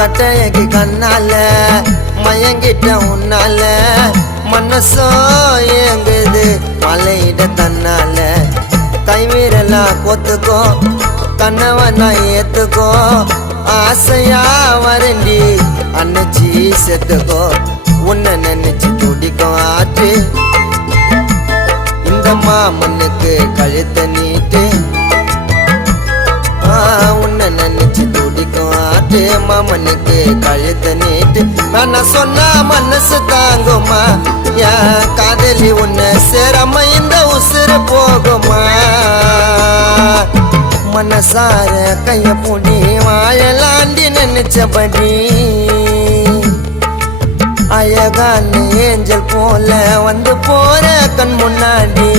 கட்டழகி கண்ணால மயங்கிட்ட உன்னால மனசோ ஏங்குது மலையிட தன்னால கைவீரலா கொத்துக்கோ கண்ணவனா ஏத்துக்கோ ஆசையா வரண்டி அன்னைச்சி செத்துக்கோ உன்னை நினைச்சு துடிக்கும் ஆற்று இந்த மாமனுக்கு கழுத்த நீட்டு உன்னை நினைச்சு துடிக்கும் ஆட்டு மாமனுக்கு கழுத்த நீட்டு வேணா சொன்னா மனசு தாங்குமா என் காதலி உன்னை சேராம இந்த உசுறு போகுமா மனசார கைய பூடி வாழலாண்டி நினைச்சபடி அழகான ஏஞ்சல் போல வந்து போற கண் முன்னாடி